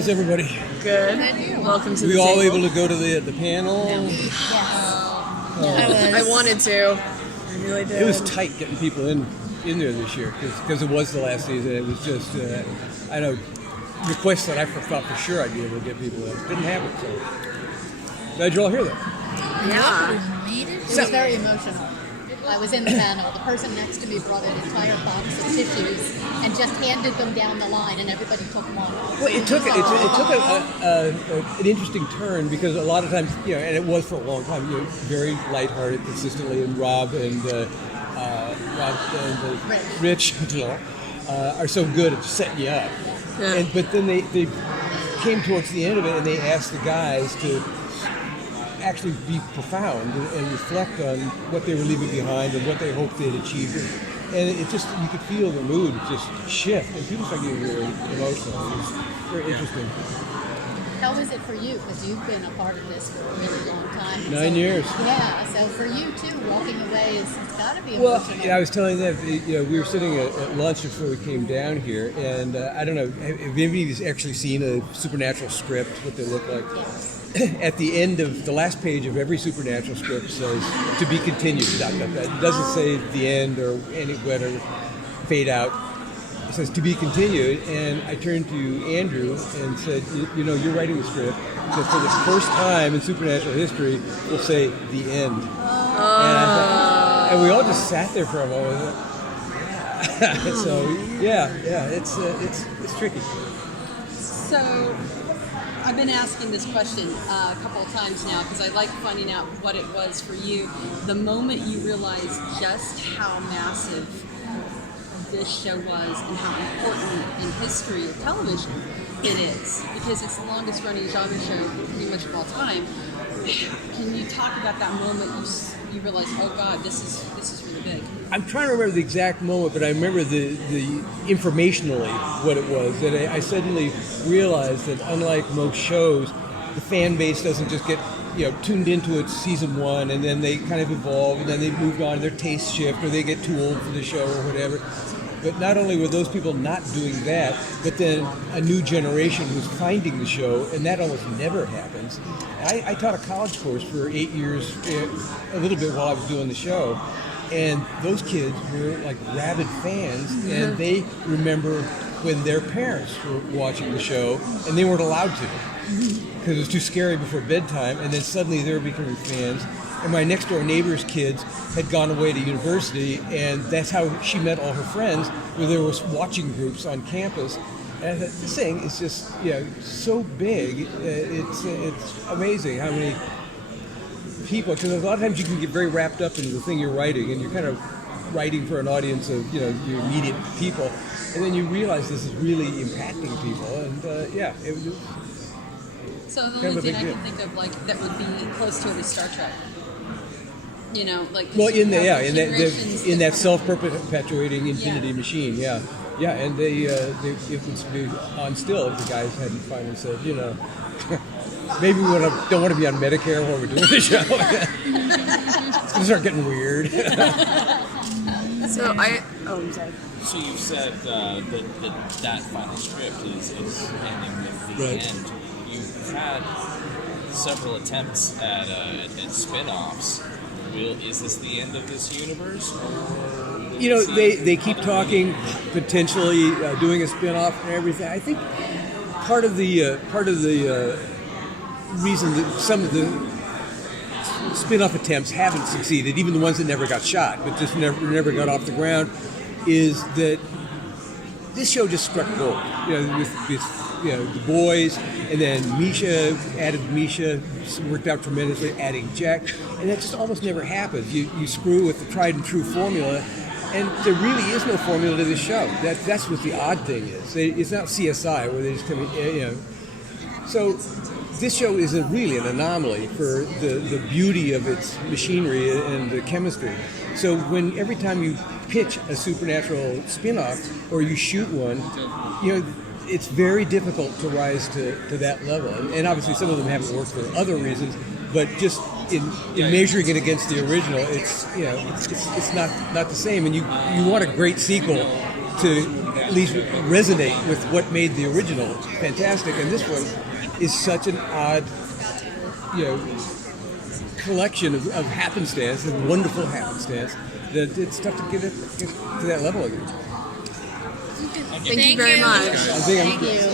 How's everybody? Good. Welcome to the We all table. able to go to the panel? Yes. I wanted to. I really did. It was tight getting people in there this year because it was the last season. It was just, I know, requests that I thought for sure I'd be able to get people in. Didn't happen, so glad you're all here, though. Yeah. It was very emotional. I was in the panel. The person next to me brought an entire box of tissues and just handed them down the line, and everybody took one. Well, it took an interesting turn because a lot of times, and it was for a long time, very lighthearted, consistently, and Rob and Rich are so good at setting you up. Yeah. But then they came towards the end of it and they asked the guys to actually be profound and reflect on what they were leaving behind and what they hoped they'd achieved. And it just, you could feel the mood just shift, and people started getting really emotional. It was very interesting. How is it for you? Because you've been a part of this for a really long time. 9 years. Yeah, so for you too, walking away it's got to be Well, emotional. I was telling them, we were sitting at lunch before we came down here, and I don't know, have anybody's actually seen a Supernatural script, what they look like? At the end of the last page of every Supernatural script says, to be continued, ... It doesn't say the end or any whatever, fade out. It says to be continued, and I turned to Andrew and said, you're writing the script that for the first time in Supernatural history will say the end. And we all just sat there for a moment. So it's tricky. So I've been asking this question a couple of times now because I like finding out what it was for you. The moment you realized just how massive this show was and how important in history of television it is, because it's the longest running genre show pretty much of all time. Can you talk about that moment you realized, oh God, this is really big? I'm trying to remember the exact moment, but I remember the informationally what it was. That I suddenly realized that unlike most shows, the fan base doesn't just get tuned into it season one and then they kind of evolve and then they moved on, their tastes shift or they get too old for the show or whatever. But not only were those people not doing that, but then a new generation was finding the show, and that almost never happens. I taught a college course for 8 years, a little bit while I was doing the show, and those kids were like rabid fans, and they remember when their parents were watching the show, and they weren't allowed to, because it was too scary before bedtime, and then suddenly they were becoming fans. And my next door neighbor's kids had gone away to university, and that's how she met all her friends, where there was watching groups on campus. And this thing is just, so big. It's amazing how many people, because a lot of times you can get very wrapped up into the thing you're writing, and you're kind of writing for an audience of, your immediate people, and then you realize this is really impacting people, and it was So the kind of only a thing big I deal. can think of that would be close to it is Star Trek. Well, in that self-perpetuating infinity machine, and it would be on still if the guys hadn't finally said, maybe we don't want to be on Medicare while we're doing the show. It's gonna start getting weird. I'm sorry. So you said that final script is ending with the Right. end. You've had several attempts at spin-offs. Is this the end of this universe? Or They keep talking, potentially doing a spin-off and everything. I think part of the reason that some of the spin-off attempts haven't succeeded, even the ones that never got shot, but just never got off the ground, is that this show just struck gold. With the boys, and then Misha worked out tremendously, adding Jack, and that just almost never happens. You screw with the tried and true formula, and there really is no formula to this show. That's what the odd thing is. It's not CSI where they just come in, So this show is really an anomaly for the beauty of its machinery and the chemistry. So every time you pitch a Supernatural spin-off or you shoot one, it's very difficult to rise to that level. And obviously some of them haven't worked for other reasons, but just in measuring it against the original, it's not the same. And you want a great sequel to at least resonate with what made the original fantastic. And this one is such an odd, collection of happenstance and wonderful happenstance that it's tough to get to that level again. Thank you very much. I think I'm- Thank you.